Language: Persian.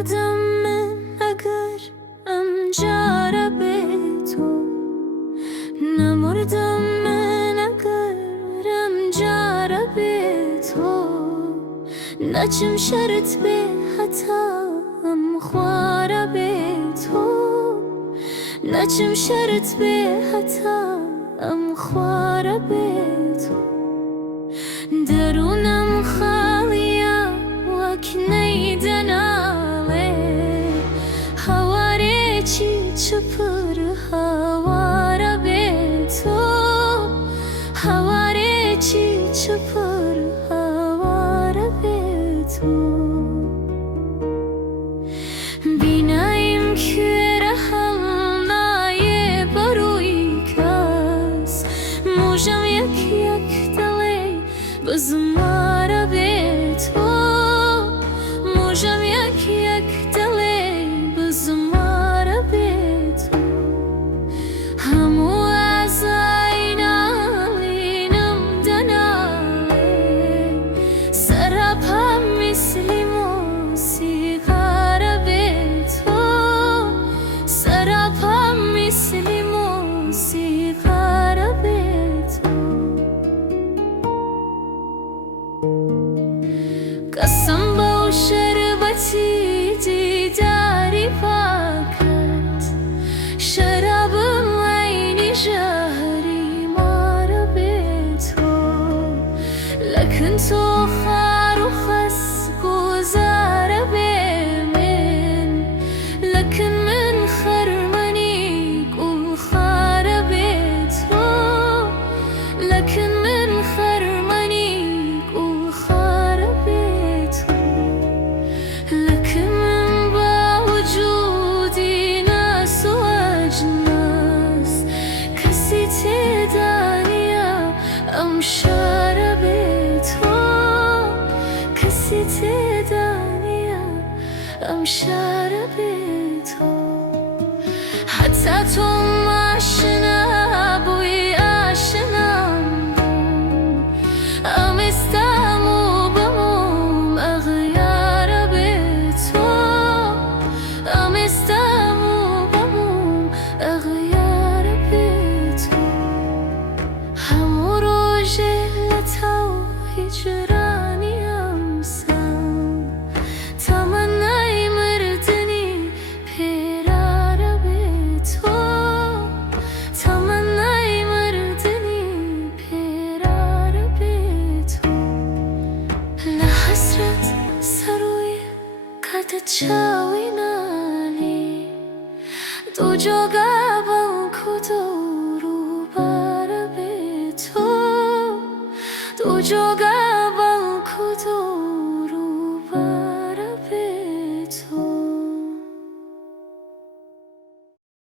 نمردم من اگر امجاره به تو، نمردم من اگر امجاره به تو، نچم شرط به حتام خواره به تو، نچم شرط به حتام خواره به تو. درونم خالیه وک نیدن آله، هواره چی چپر هواره به تو، هواره چی چپر هواره به تو. بینایم که رحم نایه بروی کس، موجم یک دلی بزماره به تو، موجم یک دلی بزماره به تو. همو از اینالینم دناله، سرپم مثل موسیقاره به تو، سرپم مثل موسیقاره به تو. قسم با شربتی دیداری پاکت، شرابم عینی جهری ماره به تو، لکن تو خار و خس گذاره به من، لکن من خرمنی گل خاره به تو، لکن من خرمنی گل خاره به تو. لکن من با وجودی ناس و اجناس، کسی تدانیا امشاره به تو، کسی تدانیا امشاره به تو. حتی تو آشنا بوی آشنام بوم، آمستم و بموم اغیاره به تو، آمستم و بموم اغیاره به تو. همو روژ لطو هجرانی امسام، تمنای مردنی پیراره به تو، تمنای مردنی پیراره به تو. لحسرت سروی کت چاوی نالی، دو جوگا بانکو دورو باره به تو، دو جوگا